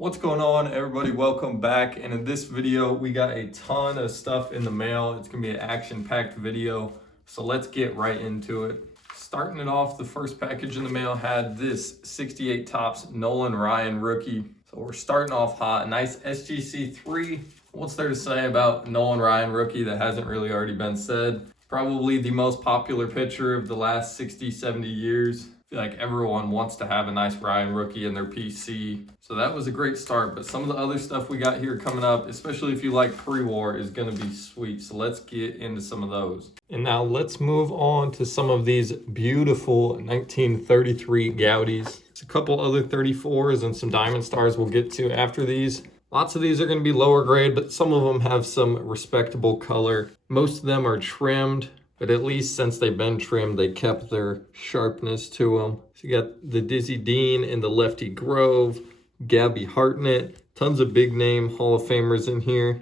What's going on, everybody? Welcome back. And in this video, we got a ton of stuff in the mail. It's gonna be an action-packed video, so let's get right into it. Starting it off, the first package in the mail had this 68 Topps Nolan Ryan rookie. So we're starting off hot, a nice SGC3. What's there to say about Nolan Ryan rookie that hasn't really already been said? Probably the most popular pitcher of the last 60, 70 years. I feel like everyone wants to have a nice Ryan rookie in their PC. So that was a great start, but some of the other stuff we got here coming up, especially if you like pre-war, is gonna be sweet. So let's get into some of those. And now let's move on to some of these beautiful 1933 Gaudis. There's a couple other 34s and some Diamond Stars we'll get to after these. Lots of these are gonna be lower grade, but some of them have some respectable color. Most of them are trimmed, but at least since they've been trimmed, they kept their sharpness to them. So you got the Dizzy Dean and the Lefty Grove, Gabby Hartnett, tons of big name Hall of Famers in here.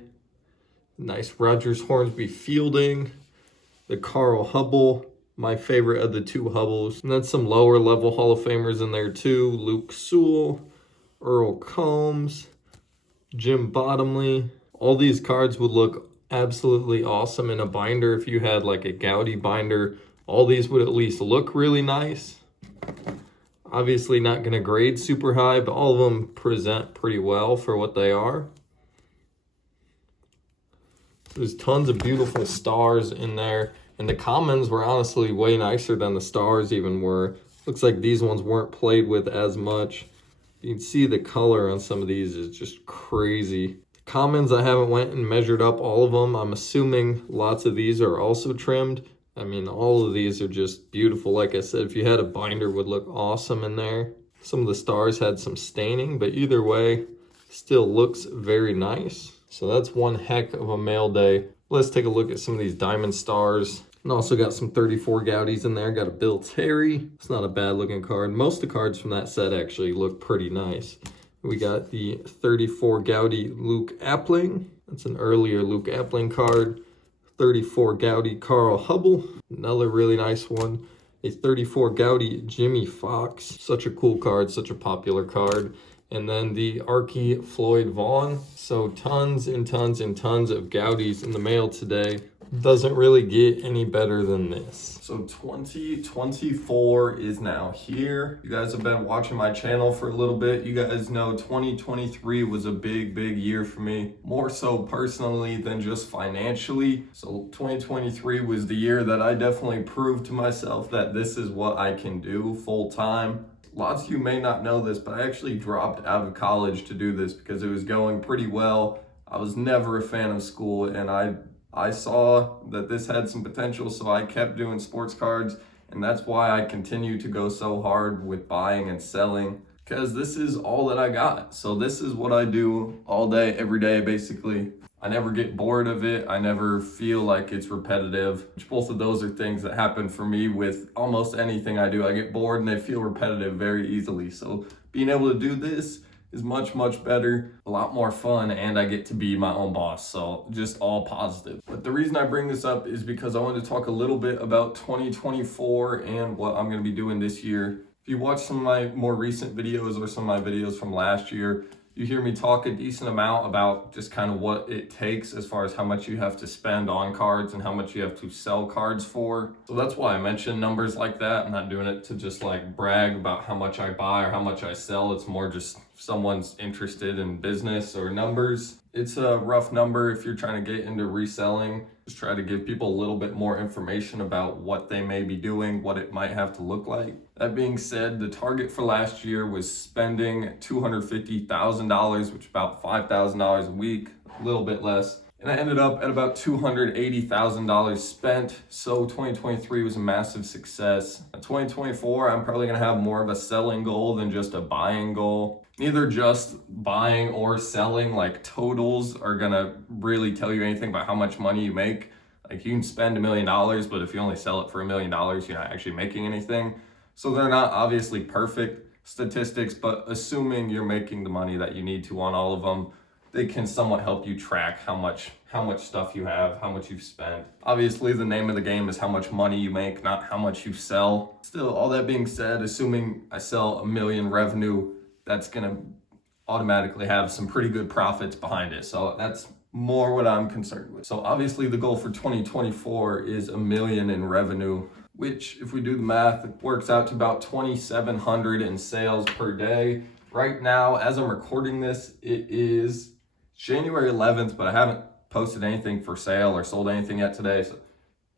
Nice Rogers Hornsby Fielding, the Carl Hubble, my favorite of the two Hubbles. And then some lower level Hall of Famers in there too. Luke Sewell, Earl Combs, Jim Bottomley. All these cards would look absolutely awesome in a binder if you had like a Gaudy binder. All these would at least look really nice. Obviously not going to grade super high, but all of them present pretty well for what they are. There's tons of beautiful stars in there, and the commons were honestly way nicer than the stars even were. Looks like these ones weren't played with as much. You can see the color on some of these is just crazy. Commons, I haven't went and measured up all of them. I'm assuming lots of these are also trimmed. I mean, all of these are just beautiful. Like I said, if you had a binder, would look awesome in there. Some of the stars had some staining, but either way, still looks very nice. So that's one heck of a mail day. Let's take a look at some of these Diamond Stars. And also got some 34 Gaudis in there. Got a Bill Terry. It's not a bad looking card. Most of the cards from that set actually look pretty nice. We got the 34 Gaudy Luke Appling. That's an earlier Luke Appling card. 34 Gaudy Carl Hubble. Another really nice one. A 34 Gaudy Jimmy Fox. Such a cool card, such a popular card. And then the Archie Floyd Vaughn. So tons and tons and tons of Gaudis in the mail today. Doesn't really get any better than this. So 2024 is now here. You guys have been watching my channel for a little bit. You guys know 2023 was a big year for me. More so personally than just financially. So 2023 was the year that I definitely proved to myself that this is what I can do full time. Lots of you may not know this, but I actually dropped out of college to do this because it was going pretty well. I was never a fan of school, and I saw that this had some potential, so I kept doing sports cards, and that's why I continue to go so hard with buying and selling, because this is all that I got. So this is what I do all day, every day, basically. I never get bored of it. I never feel like it's repetitive, which both of those are things that happen for me with almost anything I do. I get bored and they feel repetitive very easily. So being able to do this is much better, a lot more fun, and I get to be my own boss. So just all positive. But the reason I bring this up is because I wanted to talk a little bit about 2024 and what I'm going to be doing this year. If you watch some of my more recent videos or some of my videos from last year, you hear me talk a decent amount about just kind of what it takes as far as how much you have to spend on cards and how much you have to sell cards for. So that's why I mention numbers like that. I'm not doing it to just like brag about how much I buy or how much I sell. It's more just if someone's interested in business or numbers. It's a rough number if you're trying to get into reselling. Just try to give people a little bit more information about what they may be doing, what it might have to look like. That being said, the target for last year was spending $250,000, which is about $5,000 a week, a little bit less. And I ended up at about $280,000 spent. So 2023 was a massive success. In 2024, I'm probably gonna have more of a selling goal than just a buying goal. Neither just buying or selling, like totals are gonna really tell you anything about how much money you make. Like you can spend $1 million, but if you only sell it for $1 million, you're not actually making anything. So they're not obviously perfect statistics, but assuming you're making the money that you need to on all of them, they can somewhat help you track how much stuff you have, how much you've spent. Obviously, the name of the game is how much money you make, not how much you sell. Still, all that being said, assuming I sell $1 million revenue, that's gonna automatically have some pretty good profits behind it. So that's more what I'm concerned with. So obviously the goal for 2024 is $1 million in revenue, which if we do the math, it works out to about 2,700 in sales per day. Right now, as I'm recording this, it is January 11th, but I haven't posted anything for sale or sold anything yet today. So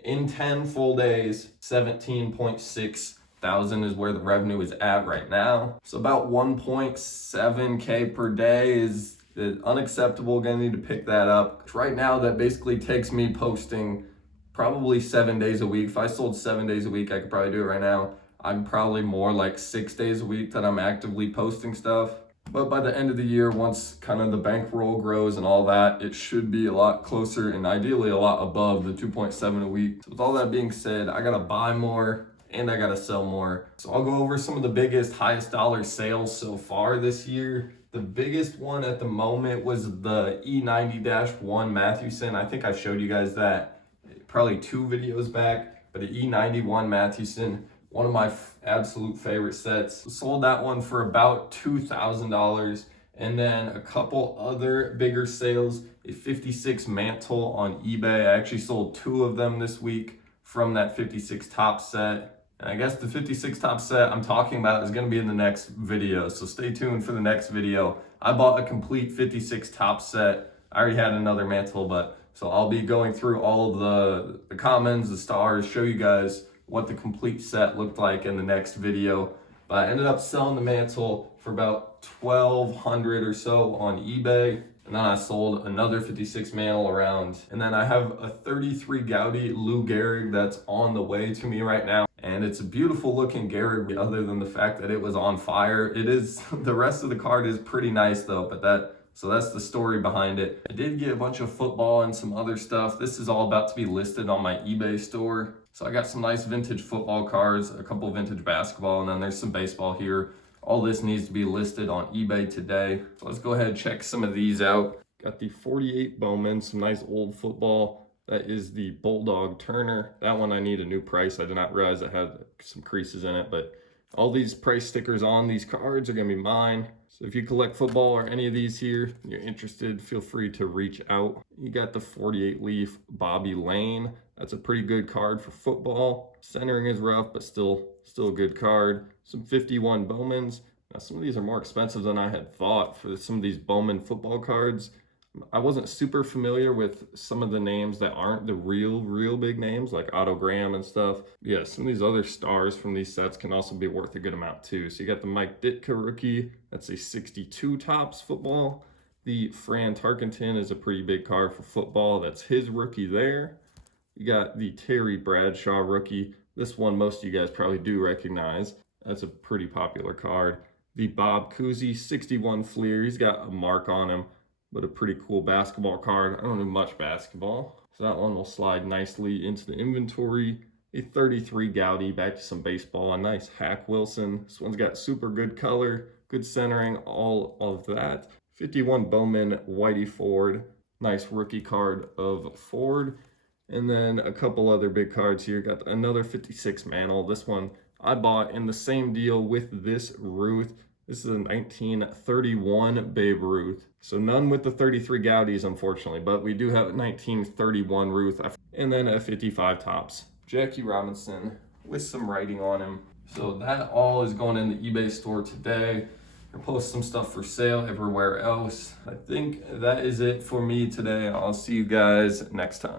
in 10 full days, 17.6 thousand is where the revenue is at right now. So about 1.7K per day is unacceptable. Gonna need to pick that up. Right now, that basically takes me posting probably 7 days a week. If I sold 7 days a week, I could probably do it right now. I'm probably more like 6 days a week that I'm actively posting stuff. But by the end of the year, once kind of the bankroll grows and all that, it should be a lot closer and ideally a lot above the 2.7 a week. So with all that being said, I gotta buy more and I gotta sell more. So I'll go over some of the biggest, highest dollar sales so far this year. The biggest one at the moment was the E90-1 Mathewson. I think I showed you guys that probably 2 videos back, but the E91 Mathewson, one of my absolute favorite sets. Sold that one for about $2,000. And then a couple other bigger sales, a 56 mantle on eBay. I actually sold 2 of them this week from that 56 top set. And I guess the 56 top set I'm talking about is going to be in the next video, so stay tuned for the next video. I bought a complete 56 top set. I already had another mantle, but so I'll be going through all of the commons, the stars, show you guys what the complete set looked like in the next video. But I ended up selling the mantle for about $1,200 or so on eBay. And then I sold another 56 mantle around. And then I have a 33 Gaudi Lou Gehrig that's on the way to me right now. And it's a beautiful looking Gehrig other than the fact that it was on fire. It is, the rest of the card is pretty nice though, but so that's the story behind it. I did get a bunch of football and some other stuff. This is all about to be listed on my eBay store. So I got some nice vintage football cards, a couple vintage basketball, and then there's some baseball here. All this needs to be listed on eBay today. So let's go ahead and check some of these out. Got the 48 Bowman, some nice old football. That is the Bulldog Turner. That one I need a new price. I did not realize it had some creases in it, but all these price stickers on these cards are gonna be mine. So if you collect football or any of these here, you're interested, feel free to reach out. You got the 48 leaf Bobby Lane. That's a pretty good card for football. Centering is rough, but still a good card. Some 51 Bowmans. Now some of these are more expensive than I had thought for some of these Bowman football cards. I wasn't super familiar with some of the names that aren't the real big names like Otto Graham and stuff. Yeah, some of these other stars from these sets can also be worth a good amount too. So you got the Mike Ditka rookie. That's a 62 tops football. The Fran Tarkenton is a pretty big card for football. That's his rookie there. You got the Terry Bradshaw rookie. This one most of you guys probably do recognize. That's a pretty popular card. The Bob Cousy 61 Fleer. He's got a mark on him, but a pretty cool basketball card. I don't know much basketball, so that one will slide nicely into the inventory. A 33 Gaudi, back to some baseball. A nice Hack Wilson. This one's got super good color, good centering, all of that. 51 Bowman Whitey Ford. Nice rookie card of Ford. And then a couple other big cards here. Got another 56 Mantle. This one I bought in the same deal with this Ruth. This is a 1931 Babe Ruth. So none with the 33 Gaudis, unfortunately, but we do have a 1931 Ruth. And then a 55 tops. Jackie Robinson with some writing on him. So that all is going in the eBay store today. I'll post some stuff for sale everywhere else. I think that is it for me today. I'll see you guys next time.